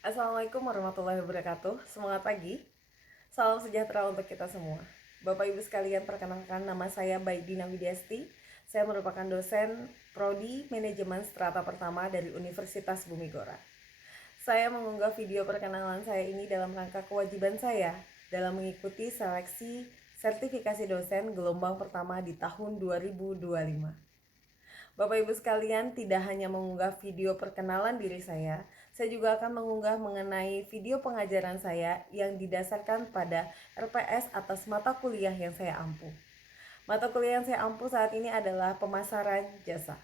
Assalamualaikum warahmatullahi wabarakatuh. Semangat pagi. Salam sejahtera untuk kita semua. Bapak Ibu sekalian, perkenalkan nama saya Baidina Widiasti. Saya merupakan dosen Prodi Manajemen Strata Pertama dari Universitas Bumigora. Saya mengunggah video perkenalan saya ini dalam rangka kewajiban saya dalam mengikuti seleksi sertifikasi dosen gelombang pertama di tahun 2025. Bapak Ibu sekalian, tidak hanya mengunggah video perkenalan diri saya juga akan mengunggah mengenai video pengajaran saya yang didasarkan pada RPS atas mata kuliah yang saya ampuh. Mata kuliah yang saya ampuh saat ini adalah pemasaran jasa.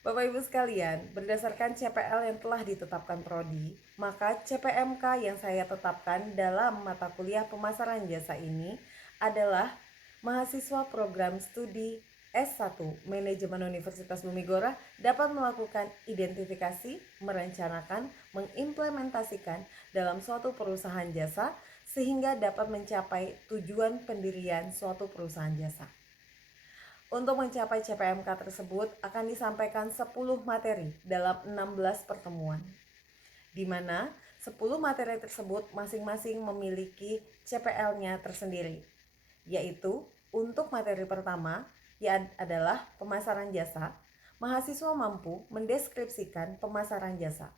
Bapak Ibu sekalian, berdasarkan CPL yang telah ditetapkan Prodi, maka CPMK yang saya tetapkan dalam mata kuliah pemasaran jasa ini adalah mahasiswa program studi S1 Manajemen Universitas Bumigora dapat melakukan identifikasi, merencanakan, mengimplementasikan dalam suatu perusahaan jasa sehingga dapat mencapai tujuan pendirian suatu perusahaan jasa. Untuk mencapai CPMK tersebut akan disampaikan 10 materi dalam 16 pertemuan, di mana 10 materi tersebut masing-masing memiliki CPL-nya tersendiri, yaitu untuk materi pertama adalah pemasaran jasa. Mahasiswa mampu mendeskripsikan pemasaran jasa.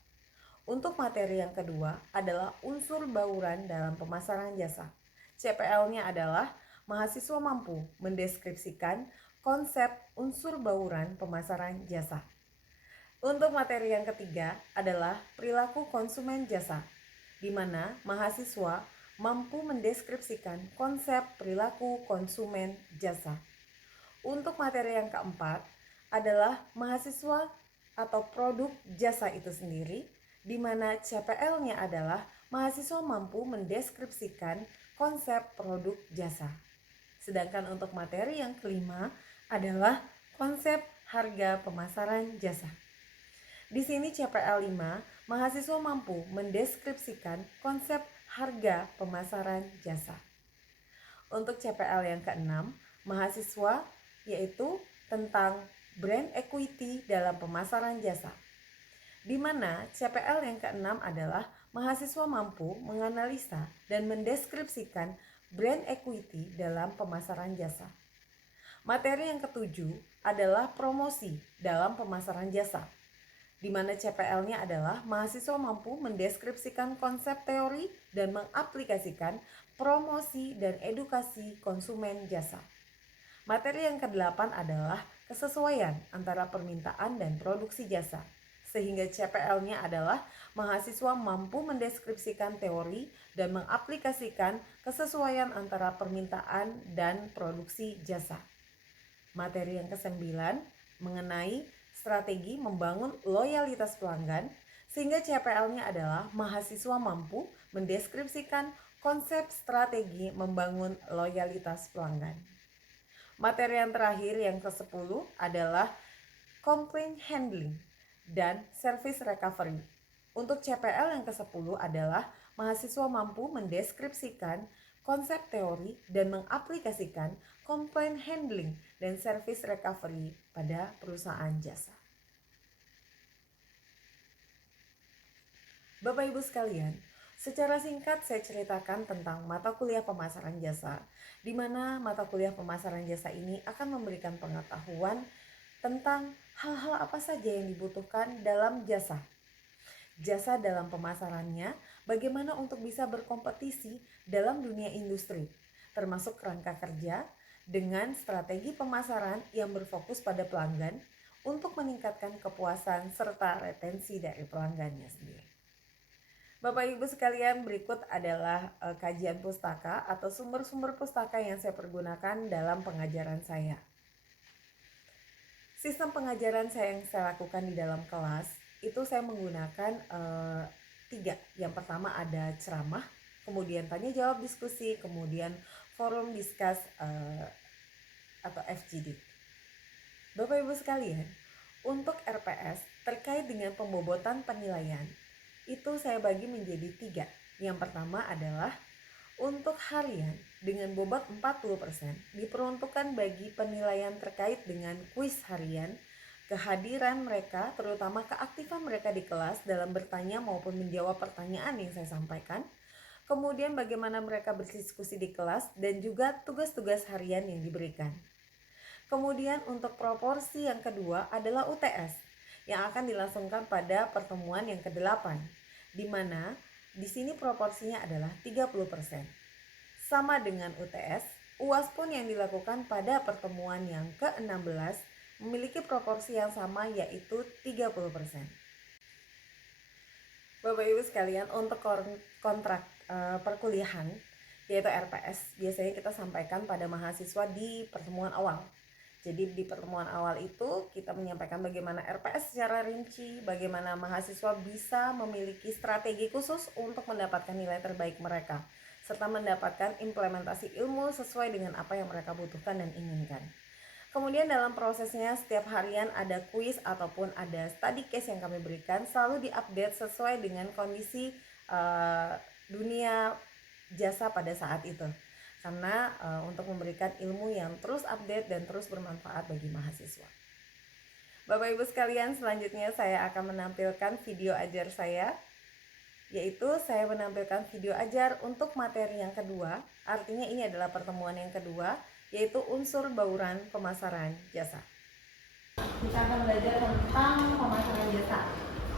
Untuk materi yang kedua adalah unsur bauran dalam pemasaran jasa. CPL-nya adalah mahasiswa mampu mendeskripsikan konsep unsur bauran pemasaran jasa. Untuk materi yang ketiga adalah perilaku konsumen jasa, di mana mahasiswa mampu mendeskripsikan konsep perilaku konsumen jasa. Untuk materi yang keempat adalah mahasiswa atau produk jasa itu sendiri, di mana CPL-nya adalah mahasiswa mampu mendeskripsikan konsep produk jasa. Sedangkan untuk materi yang kelima adalah konsep harga pemasaran jasa. Di sini CPL 5, mahasiswa mampu mendeskripsikan konsep harga pemasaran jasa. Untuk CPL yang keenam, mahasiswa yaitu tentang brand equity dalam pemasaran jasa, di mana CPL yang keenam adalah mahasiswa mampu menganalisa dan mendeskripsikan brand equity dalam pemasaran jasa. Materi yang ketujuh adalah promosi dalam pemasaran jasa, di mana CPL-nya adalah mahasiswa mampu mendeskripsikan konsep teori dan mengaplikasikan promosi dan edukasi konsumen jasa. Materi yang kedelapan adalah kesesuaian antara permintaan dan produksi jasa, sehingga CPL-nya adalah mahasiswa mampu mendeskripsikan teori dan mengaplikasikan kesesuaian antara permintaan dan produksi jasa. Materi yang kesembilan mengenai strategi membangun loyalitas pelanggan, sehingga CPL-nya adalah mahasiswa mampu mendeskripsikan konsep strategi membangun loyalitas pelanggan. Materi yang terakhir yang ke-10 adalah complaint handling dan service recovery. Untuk CPL yang ke-10 adalah mahasiswa mampu mendeskripsikan konsep teori dan mengaplikasikan complaint handling dan service recovery pada perusahaan jasa. Bapak Ibu sekalian, secara singkat saya ceritakan tentang mata kuliah pemasaran jasa, di mana mata kuliah pemasaran jasa ini akan memberikan pengetahuan tentang hal-hal apa saja yang dibutuhkan dalam jasa. Jasa dalam pemasarannya, bagaimana untuk bisa berkompetisi dalam dunia industri, termasuk kerangka kerja dengan strategi pemasaran yang berfokus pada pelanggan untuk meningkatkan kepuasan serta retensi dari pelanggannya sendiri. Bapak Ibu sekalian, berikut adalah kajian pustaka atau sumber-sumber pustaka yang saya pergunakan dalam pengajaran saya. Sistem pengajaran yang saya lakukan di dalam kelas itu saya menggunakan 3. Yang pertama ada ceramah, kemudian tanya jawab diskusi, kemudian forum diskus atau FGD. Bapak Ibu sekalian, untuk RPS terkait dengan pembobotan penilaian itu saya bagi menjadi 3. Yang pertama adalah Untuk harian dengan bobot 40% diperuntukkan bagi penilaian terkait dengan kuis harian, kehadiran mereka, terutama keaktifan mereka di kelas dalam bertanya maupun menjawab pertanyaan yang saya sampaikan, kemudian bagaimana mereka berdiskusi di kelas, dan juga tugas-tugas harian yang diberikan. Kemudian untuk proporsi yang kedua adalah UTS yang akan dilangsungkan pada pertemuan yang ke-8, di mana di sini proporsinya adalah 30%. Sama dengan UTS, UAS pun yang dilakukan pada pertemuan yang ke-16 memiliki proporsi yang sama, yaitu 30%. Bapak Ibu sekalian, untuk kontrak perkuliahan yaitu RPS biasanya kita sampaikan pada mahasiswa di pertemuan awal. Jadi di pertemuan awal itu kita menyampaikan bagaimana RPS secara rinci, bagaimana mahasiswa bisa memiliki strategi khusus untuk mendapatkan nilai terbaik mereka, serta mendapatkan implementasi ilmu sesuai dengan apa yang mereka butuhkan dan inginkan. Kemudian dalam prosesnya setiap harian ada kuis ataupun ada study case yang kami berikan, selalu diupdate sesuai dengan kondisi dunia jasa pada saat itu. Karena untuk memberikan ilmu yang terus update dan terus bermanfaat bagi mahasiswa. Bapak Ibu sekalian, selanjutnya saya akan menampilkan video ajar saya, yaitu saya menampilkan video ajar untuk materi yang kedua. Artinya ini adalah pertemuan yang kedua, yaitu unsur bauran pemasaran jasa. Kita akan belajar tentang pemasaran jasa.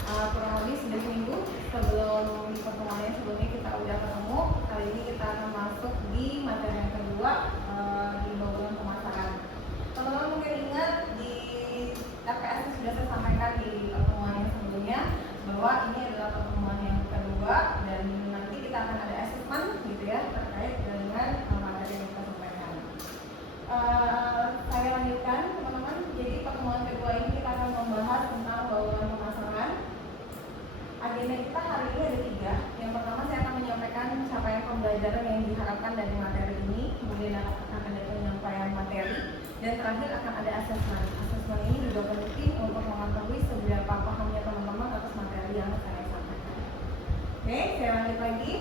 Kurang lebih sudah seminggu sebelum pertemuan yang sebelumnya kita udah ketemu. Kali ini kita akan masuk di materi yang kedua, di bauran pemasaran. Teman-teman mungkin ingat di RPS yang sudah saya sampaikan di pertemuan yang sebelumnya bahwa ini adalah pertemuan yang kedua dan nanti kita akan ada assessment gitu ya terkait dengan materi yang kita sampaikan. Saya lanjutkan teman-teman. Jadi pertemuan kedua ini kita akan membahas tentang bauran pemasaran. Agenda kita hari ini ada 3. Yang pertama saya akan menyampaikan capaian pembelajaran yang diharapkan dari materi ini, kemudian akan ada penyampaian materi, dan terakhir akan ada asesmen. Asesmen ini juga penting untuk mengetahui seberapa pahamnya teman-teman atas materi yang saya sampaikan. Oke, saya lanjut lagi.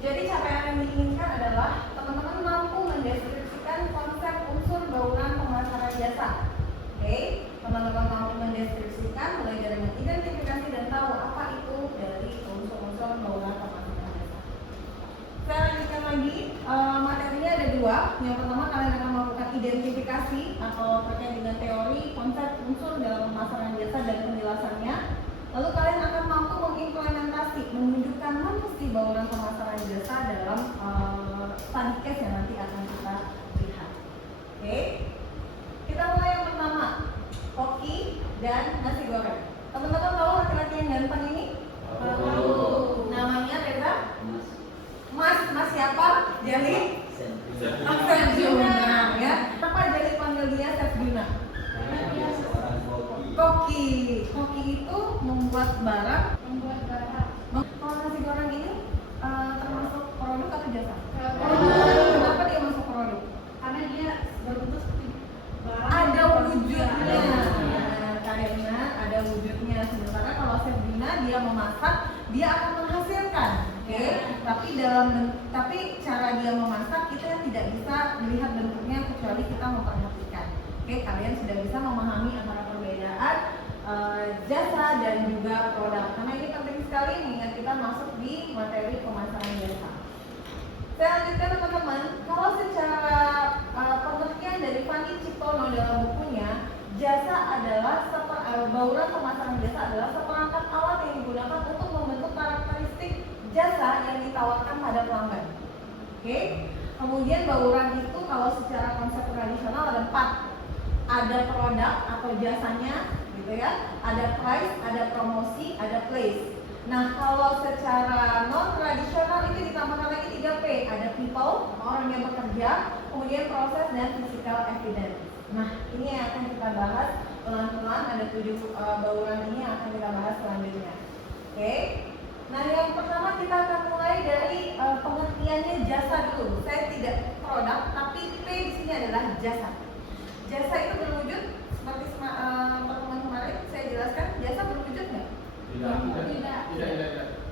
Jadi capaian yang diinginkan adalah teman-teman mampu mendeskripsikan konsep unsur bauran pemasaran jasa. Oke, teman-teman mampu mendeskripsikan mulai dari mengidentifikasi dan tahu apa itu dari unsur-unsur bauran pemasaran jasa. Saya lanjutkan lagi, materinya ada 2. Yang pertama kalian akan melakukan identifikasi atau terkait dengan teori konsep unsur dalam pemasaran jasa dan penjelasannya. Lalu kalian akan mampu mengimplementasi, menunjukkan mana sih bauran pemasaran jasa dalam study case yang nanti akan kita lihat. Oke, kita mulai yang pertama, koki dan nasi goreng. Teman-teman tahu laki-laki yang ganteng ini? Tahu. Namanya Reza? Mas siapa? Jali? Chef Juna ya. Kenapa Jali panggil dia Chef Juna? Koki. Koki itu membuat barang. Kalau nasi goreng ini termasuk produk atau jasa? Kenapa dia masuk produk? Karena dia berbentuk ada wujudnya. Karena ada wujudnya. Sementara kalau Chef Dina dia memasak, dia akan menghasilkan. Oke. Tapi cara dia memasak kita tidak bisa melihat bentuknya kecuali kita memperhatikan. Oke, kalian sudah bisa memahami antara perbedaan jasa dan juga produk. Karena ini penting sekali mengingat kita masuk di materi pemasaran jasa. Saya lanjutkan teman-teman, kalau secara pengertian dari Fanny Ciptono dalam bukunya, jasa adalah bauran pemasaran jasa adalah seperangkat alat yang digunakan untuk membentuk karakteristik jasa yang ditawarkan pada pelanggan. Oke. Kemudian bauran itu kalau secara konsep tradisional ada 4. Ada produk atau jasanya gitu ya, ada price, ada promosi, ada place. Nah, kalau secara non tradisional itu ditambahkan lagi 3P, ada people, orang yang bekerja, kemudian proses dan physical evidence. Nah, ini yang akan kita bahas pelan-pelan, ada 7 bauran ini yang akan kita bahas selanjutnya. Oke. Nah, yang pertama kita akan mulai dari pengertiannya jasa dulu. Saya tidak produk, tapi P di sini adalah jasa. Jasa itu berwujud seperti pertemuan kemarin saya jelaskan, jasa berwujud nggak? Tidak.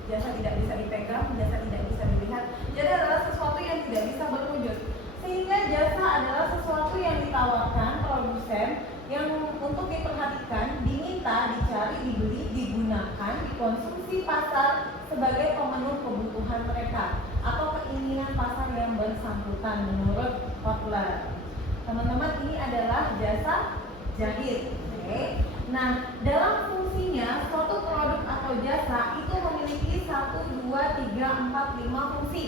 Jasa tidak bisa dipegang, jasa tidak bisa dilihat. Jadi adalah sesuatu yang tidak bisa berwujud. Sehingga jasa adalah sesuatu yang ditawarkan produsen yang untuk diperhatikan, diminta, dicari, dibeli, digunakan, dikonsumsi pasar sebagai pemenuh kebutuhan mereka atau keinginan pasar yang bersangkutan menurut Kotler. Teman-teman, ini adalah jasa jahit. Oke. Nah, dalam fungsinya suatu produk atau jasa itu memiliki 1, 2, 3, 4, 5 fungsi.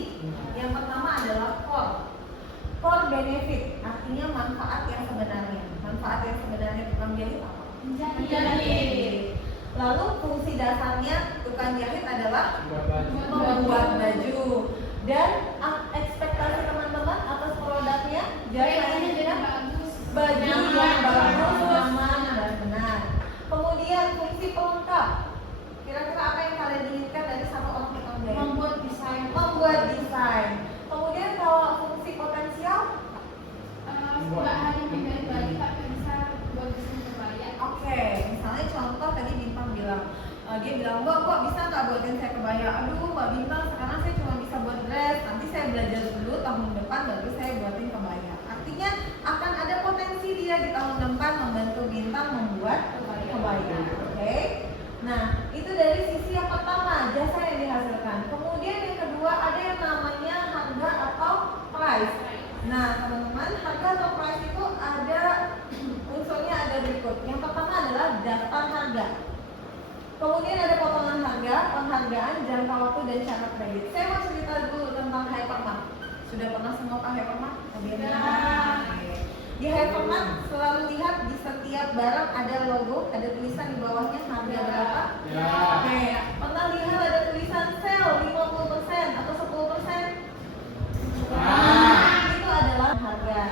Yang pertama adalah core benefit, artinya manfaat yang sebenarnya. Manfaat yang sebenarnya tukang jahit apa? Menjahit. Lalu fungsi dasarnya tukang jahit adalah membuat baju. Dan ekspektasi teman-teman atas produknya jahitnya jadi baju yang bagus, nyaman, dan benar. Kemudian fungsi pelengkap. Kira-kira apa yang kalian inginkan dari satu orang tukang jahit? Membuat desain. Kemudian kalau fungsi potensial, nggak hanya menjahit baju tapi bisa buat desain kebaya. Oke, misalnya contoh tadi Bintang bilang, dia bilang, Mbak bisa nggak buatin saya kebaya? Aduh Mbak Bintang, sekarang saya cuma bisa buat dress, nanti saya belajar dulu tahun depan baru saya buatin kebaya. Artinya akan ada potensi dia di tahun depan membantu Bintang membuat kebaya. Oke. Nah, itu dari sisi yang pertama, jasa yang dihasilkan. Kemudian yang kedua ada yang namanya harga atau price. Nah, teman-teman, harga atau price itu ada unsurnya ada berikut. Yang pertama adalah daftar harga. Kemudian ada potongan harga, penghargaan, jangka waktu, dan syarat kredit. Saya mau cerita dulu tentang Hypermart. Sudah pernah semua ke Hypermart? Di Hypermart selalu lihat di setiap barang ada logo, ada tulisan di bawahnya harga berapa? Oke. Pernah lihat ada tulisan sale 50% atau 10%? Itu adalah harga.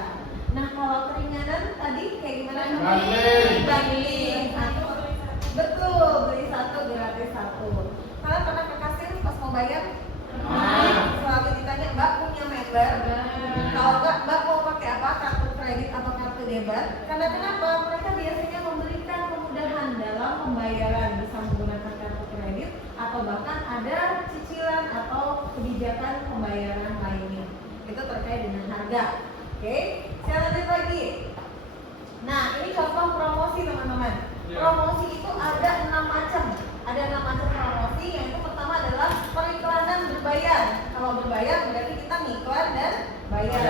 Nah, kalau keringanan tadi kayak gimana? Bundling. Betul, beli satu gratis satu. Kalian pernah ke kasir pas mau bayar? Selalu ditanya, Mbak punya member? Kalau enggak, Mbak mau pakai apa? Kartu kredit atau kartu debit? Karena kenapa? Mereka biasanya memberikan kemudahan dalam pembayaran, bisa menggunakan kartu kredit atau bahkan ada cicilan atau kebijakan pembayaran lainnya. Itu terkait dengan harga. Oke, saya lanjut lagi. Nah, ini contoh promosi teman-teman. Promosi itu ada 6 macam. Ada 6 macam promosi. Yang itu pertama adalah periklanan berbayar. Kalau berbayar berarti kita ngiklan dan bayar.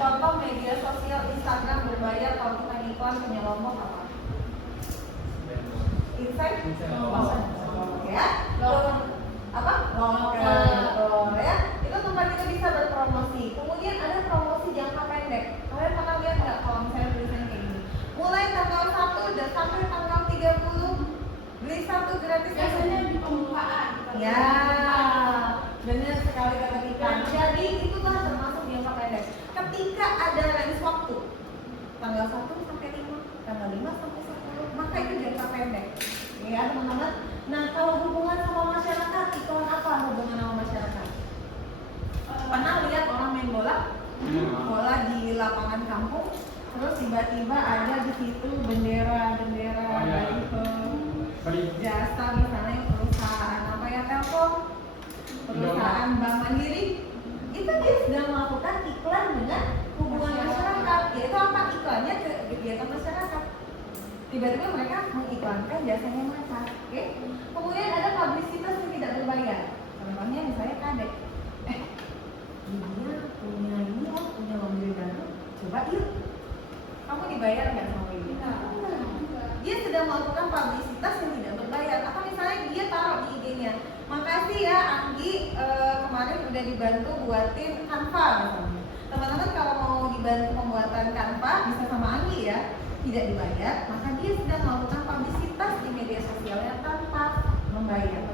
Contoh media sosial Instagram berbayar. Kalau kita ngiklan punya lombok apa? Insight? Ya. Apa? Lombok. Ya. Itu tempat kita bisa berpromosi. Kemudian ada promosi jangka pendek. Kalian pernah lihat nggak kalau misalnya tulisannya kayak gini? Mulai tanggal 1 dan sampai tanggal 30 beli satu gratis. Biasanya di pembukaan. Ya, benar sekali kata Tika. Jadi itulah termasuk jangka pendek. Ketika ada range waktu tanggal 1 sampai 5, tanggal 5 sampai 10, maka itu jangka pendek. Ya teman-teman. Nah, kalau hubungan sama masyarakat, iklan apa hubungan sama masyarakat? Pernah lihat orang main bola? Bola di lapangan kampung, terus tiba-tiba ada di situ bendera dari jasa, misalnya perusahaan apa ya, Telkom, perusahaan Bank Mandiri, itu dia sedang melakukan iklan dengan hubungan masyarakat. Yaitu apa? Iklannya ke kegiatan masyarakat. Tiba-tiba mereka mengiklankan jasanya mereka. Oke. Kemudian ada publisitas yang tidak berbayar. Contohnya misalnya kadek. Dia punya mobil baru, coba yuk. Kamu dibayar nggak sama ibu? Dia sedang melakukan publisitas yang tidak berbayar. Atau misalnya dia taruh di IG-nya, makasih ya Anggi, kemarin udah dibantu buatin Canva misalnya. Teman-teman kalau mau dibantu pembuatan Canva bisa sama Anggi ya, tidak dibayar, maka dia sedang melakukan publisitas di media sosialnya tanpa membayar.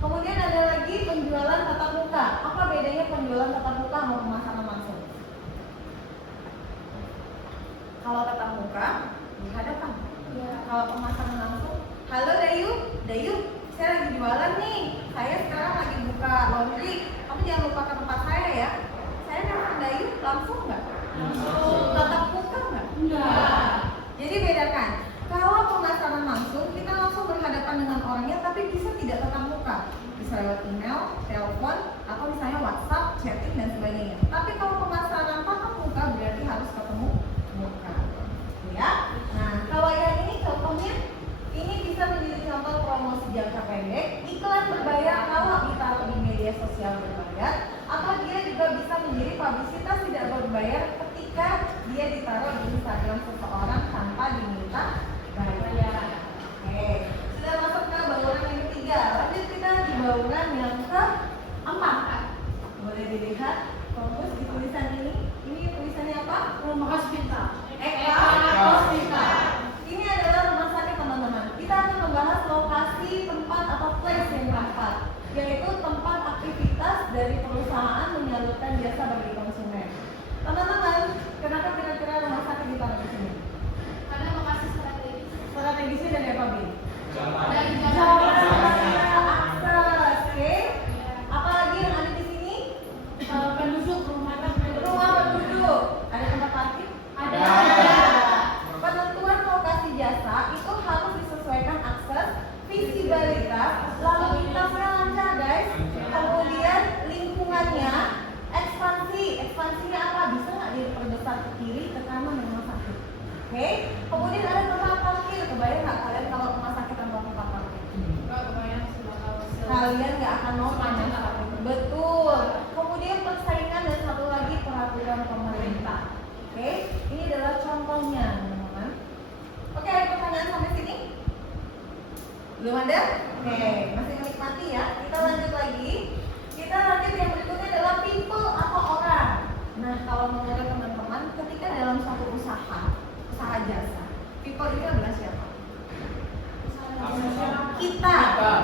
Kemudian ada lagi penjualan tatap muka. Apa bedanya penjualan tatap muka sama pemasaran langsung? Kalau tatap muka di hadapan. Ya. Kalau pemasaran langsung, halo Dayu, saya lagi jualan nih. Saya sekarang lagi buka laundry. Kamu jangan lupa ke tempat saya ya. Saya nelfon Dayu langsung nggak? Langsung. Tatap muka nggak? Enggak. Jadi bedakan. Kalau pemasaran langsung, kita langsung berhadapan dengan orangnya, tapi bisa tidak tatap muka. Bisa lewat email, dia ditaruh di Instagram seseorang tanpa diminta bayar. Oke, sudah masuk ke bauran yang ketiga. Lanjut kita di bauran yang keempat. Boleh dilihat fokus di tulisan ini. Ini tulisannya apa? Rumah hospital. Eka Hospital. Ini adalah rumah sakit teman-teman. Kita akan membahas lokasi, tempat atau place yang tepat, yaitu tempat aktivitas dari perusahaan menyalurkan jasa bagi konsumen. Teman-teman, kenapa kira-kira rumah sakit ditaruh di sini? Karena lokasi strategis. Strategisnya dari apa, Bin? Dari Jalan jalan raya akses, oke? Apalagi yang ada di sini? penduduk rumah penduduk. Rumah penduduk. Ada tempat parkir? Ada. Penentuan lokasi jasa itu harus disesuaikan akses, visibilitas, lalu lintasnya lancar, guys. Kemudian lingkungannya, ekspansinya apa? Bisa nggak diperbesar ke kiri, ke kanan rumah sakit? Oke. Kemudian ada tempat parkir. Kebayang nggak kalian kalau rumah sakit tanpa tempat parkir? Enggak kebayang sih bakal Kalian nggak akan mau panjang. Betul. Kemudian persaingan dan satu lagi peraturan pemerintah. Oke, ini adalah contohnya, teman-teman. Oke, ada pertanyaan sampai sini? Belum ada? Oke, masih menikmati ya. Kita lanjut lagi. Kita lanjut yang berikutnya adalah people atau orang. Nah, kalau menurut teman-teman, ketika dalam suatu usaha jasa, people itu adalah siapa? Kita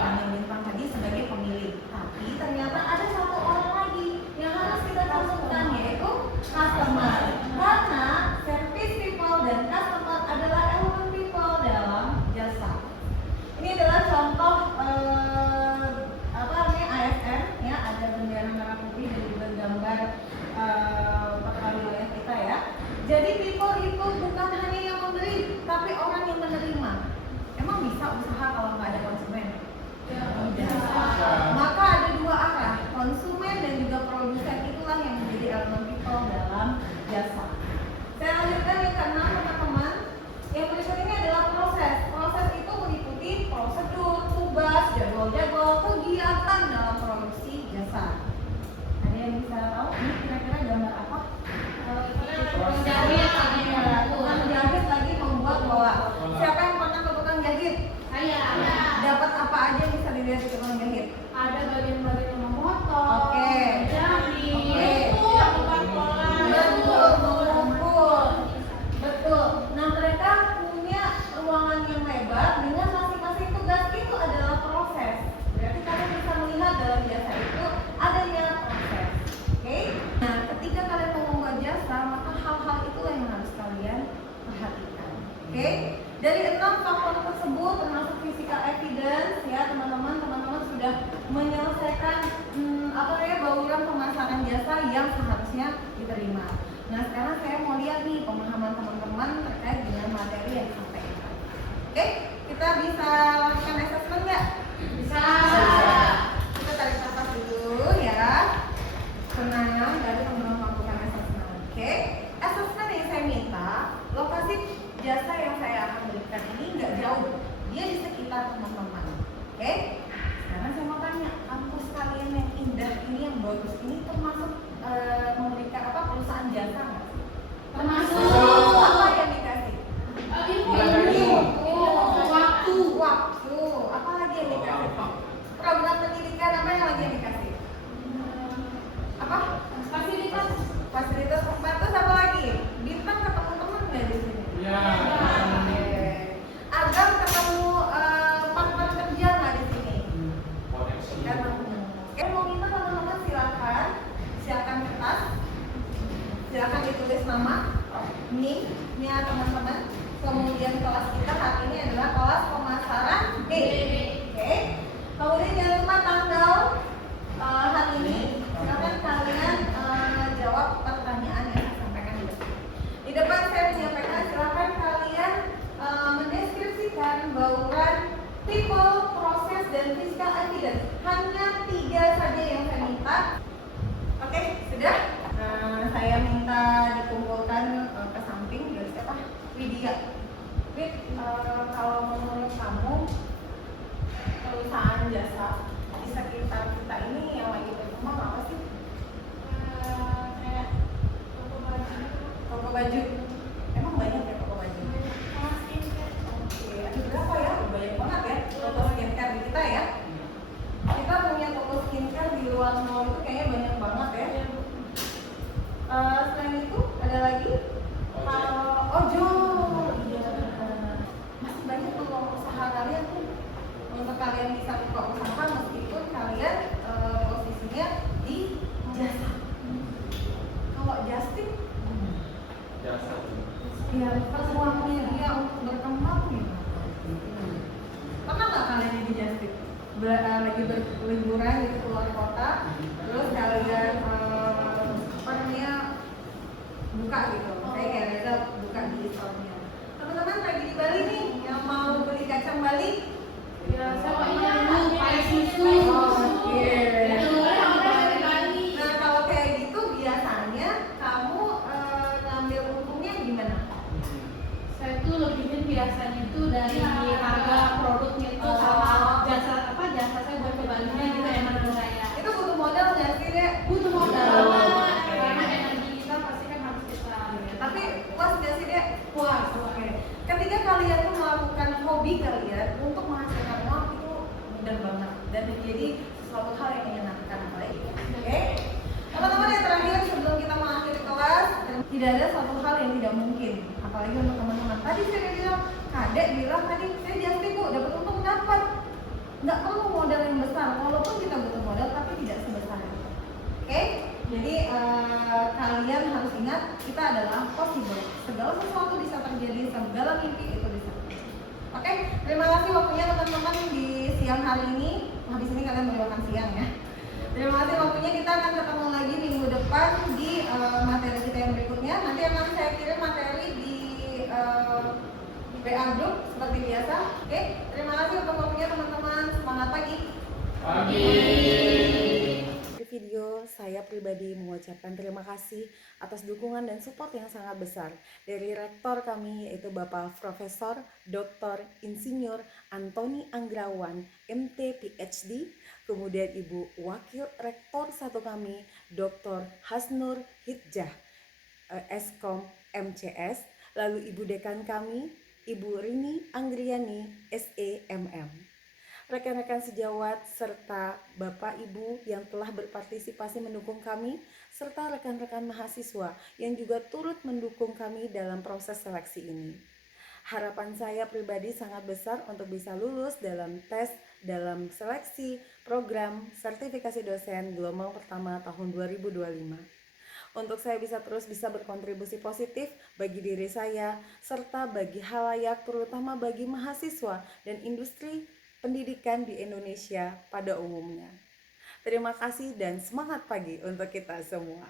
yang bintang tadi sebagai pemilik, tapi ternyata ada satu orang lagi yang harus kita masukkan, yaitu customer. Karena service people dan customer adalah elemen people dalam jasa. Ini adalah contoh apa namanya ASN ya, ada bendera merah putih dan juga gambar peta wilayah kita ya. Jadi people itu bukan hanya yang membeli, tapi orang yang menerima. Emang bisa usaha kalau nggak ada konsumen? Maka ada dua arah, konsumen dan juga produsen, itulah yang menjadi elemen people dalam jasa. Saya lanjutkan yang keenam, teman-teman. Yang berikut ini adalah proses. Proses itu meliputi prosedur, tugas, jadwal-jadwal, kegiatan dalam produksi jasa. Ada yang bisa tahu ini kira-kira gambar apa? Tukang jahit lagi membuat bola. Siapa yang pernah ke tukang jahit? Saya. Dapat apa aja yang bisa dilihat di tukang jahit? Ada bagian-bagian yang memotong. Oke. Jahit. Oke. Lakukan pola. Betul, mengumpul. Betul. Nah, mereka punya ruangan yang lebar dengan masing-masing tugas. Itu adalah proses. Berarti kalian bisa melihat dalam jasa itu adanya proses. Oke? Nah, ketika kalian mau membuat jasa, maka hal-hal itulah yang harus kalian perhatikan. Oke? Dari 6 faktor tersebut termasuk physical evidence ya, teman-teman sudah menyelesaikan bauran pemasaran jasa yang seharusnya diterima. Nah, sekarang saya mau lihat nih pemahaman teman-teman terkait dengan materi yang disampaikan. Oke, kita bisa lakukan assessment nggak? Bisa. Kita tarik nafas dulu ya. Tenang, dari teman-teman melakukan assessment. Oke, assessment yang saya minta, lokasi jasa yang saya akan berikan ini nggak jauh, dia di sekitar teman-teman. Oke, sekarang saya mau tanya, kampus kalian yang indah ini, yang bagus ini termasuk memberikan perusahaan jasa nggak? Termasuk. Apa yang dikasih? Waktu. Apa lagi yang dikasih? Program pendidikan, apa yang lagi yang dikasih? Apa? Fasilitas tempat, terus apa lagi? Bintang ketemu teman nggak di sini? Ya. Agam ketemu partner kerja nggak di sini? Koneksi. Mau minta teman-teman silakan siapkan kertas, silakan ditulis nama, NIM-nya teman-teman. Kemudian kelas kita hari ini adalah kelas pemasaran D. Oke. Kemudian jangan lupa tanggal hari ini. Silakan kalian jawab pertanyaan yang saya sampaikan di depan. Di depan saya menyampaikan, silakan kalian mendeskripsikan bauran people, proses, dan physical evidence. Hanya 3 saja yang saya minta. Oke, sudah. Saya minta dikumpulkan ke samping dari siapa? Widya. Wid, kalau menurut kamu perusahaan jasa di sekitar kita ini yang lagi berkembang apa sih? Kayak toko baju. Toko baju. ojol. Iya. Masih banyak peluang usaha kalian tuh untuk kalian bisa buka usaha meskipun kalian posisinya di jasa. Kalau Justin, Jasa. ya peluangnya dia untuk berkembang gimana? Pernah nggak kalian jadi Justin? Lagi berliburan gitu keluar kota, terus kalian apa namanya buka gitu, kayak Reza buka di store-nya. Teman-teman lagi di Bali nih, yang mau beli kacang Bali? Ya, sama ini pakai susu. Iya. Itu orang dari Bali. Nah kalau kayak gitu biasanya kamu ngambil untungnya gimana? Saya tuh lebihin biasanya tuh dari harga produknya itu sama jasa saya buat ke Balinya gitu enak ke saya. Itu butuh modal nggak sih Dek? Butuh modal Oh, banget, oke. karena energi kita pasti kan harus kita. Tapi puas nggak sih Dek? Puas. Oke. Ketika kalian tuh melakukan hobi kalian untuk menghasilkan uang itu mudah banget dan menjadi suatu hal yang menyenangkan apalagi. Oke. Teman-teman yang terakhir sebelum kita mengakhiri kelas, tidak ada suatu hal yang tidak mungkin. Apalagi untuk teman-teman. Tadi saya bilang, Kadek bilang tadi saya Justin kok dapat untung dapat. Nggak perlu modal yang besar, walaupun kita butuh modal tapi tidak sebesar itu. Oke? Jadi kalian harus ingat kita adalah possible. Segala sesuatu bisa terjadi, segala mimpi itu bisa terjadi. Oke? Terima kasih waktunya teman-teman di siang hari ini. Habis ini kalian boleh makan siang ya. Terima kasih waktunya, kita akan ketemu lagi minggu depan di materi kita yang berikutnya. Nanti akan saya kirim materi di WA group seperti biasa. Oke? Terima kasih untuk waktunya teman-teman. Semangat pagi. Di video saya pribadi mengucapkan terima kasih atas dukungan dan support yang sangat besar dari rektor kami yaitu Bapak Profesor Dr. Insinyur Antoni Anggrawan MT PhD, kemudian Ibu Wakil Rektor 1 kami Dr. Hasnur Hidjah Eskom MCS, lalu Ibu Dekan kami Ibu Rini Anggriani SEMM. Rekan-rekan sejawat serta Bapak Ibu yang telah berpartisipasi mendukung kami, serta rekan-rekan mahasiswa yang juga turut mendukung kami dalam proses seleksi ini. Harapan saya pribadi sangat besar untuk bisa lulus dalam tes dalam seleksi program sertifikasi dosen gelombang pertama tahun 2025. Untuk saya bisa berkontribusi positif bagi diri saya serta bagi halayak, terutama bagi mahasiswa dan industri pendidikan di Indonesia pada umumnya. Terima kasih dan semangat pagi untuk kita semua.